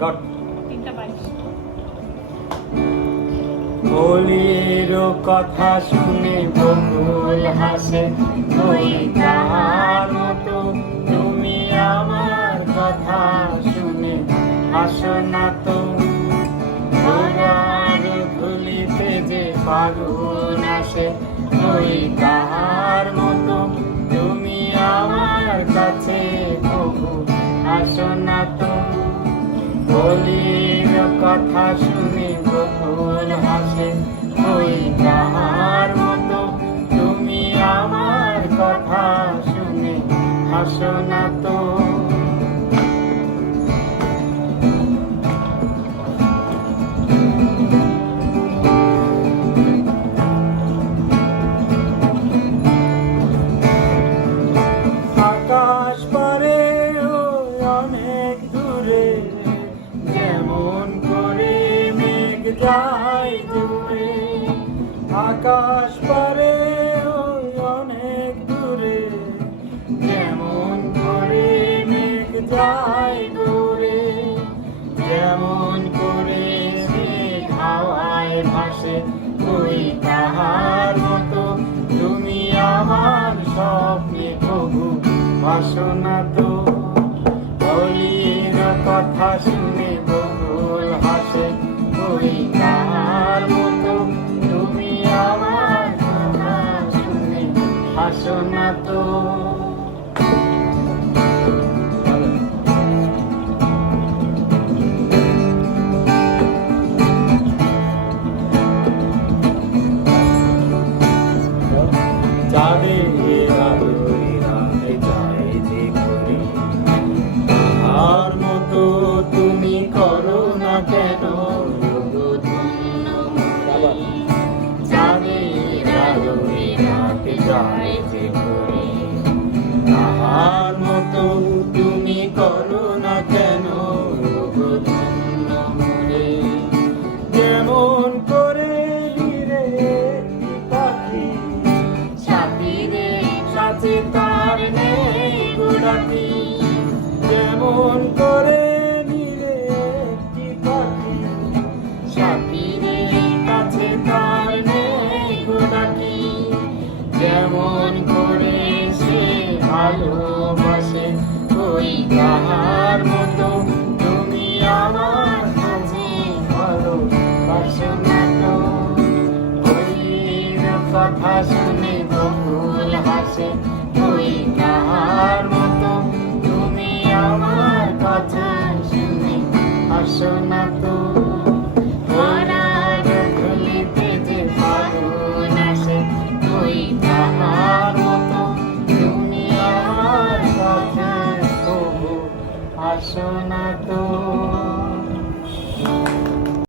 Goat বলির কথা শুনে বকুল হাসে, ওই তাহার মতো তুমি আমার কথা শুনে হাসো না তো। ঘোড়ার ধুলিতে যে ফাগুন আসে, ওই তাহার মতো তুমি আমার কাছে তবু আসো না তো। বলির কথা শুনে বকুল হাসে, ওই তাহার মতো তুমি আমার কথা শুনে হাসো না তো। আকাশ পারে অনেক দূরে, যেমন করে মেঘ যায় দূরে। আকাশ পারে অনেক দূরে, যেমন করে মেঘ যায় দূরে। যেমন করে মেঘ হাওয়ায় ভাসে, ওই তাহার মতো তুমি আমার স্বপ্নে তবু ভাসো না তো। বলির কথা শুনে বকুল হাসে, ওই তাহার মতো তুমি আমার কথা শুনে হাসো না তো। চাঁদের আলোয় রাতে যায় যে ঘুরে, তাহার মতো তুমি করো না কেন ধন্য মনে। চাঁদের আলোয় রাতে যায় যে ঘুরে, তাহার মতো তুমি করো না কেন ধন্য মনে। যেমন করে রে পাখি সাথে তার নেই গুড়াতি, যেমন করে নিরে একটি পাখি সাথীর কাছে তার নেই গুড়াতি। যেমন করে সে ভালোবাসে, ওই তাহার মতো তুমি আমার কাছে ভালোবাসো না তো। বলির কথা শুনে বকুল হাসে, ওই তাহার মতো তুমি আমার কথা শুনে হাসো না তো। ঘোড়ার ধুলিতে যে ফাগুন আসে, ওই তাহার মতো তুমি আমার কথা তবু হাসো না।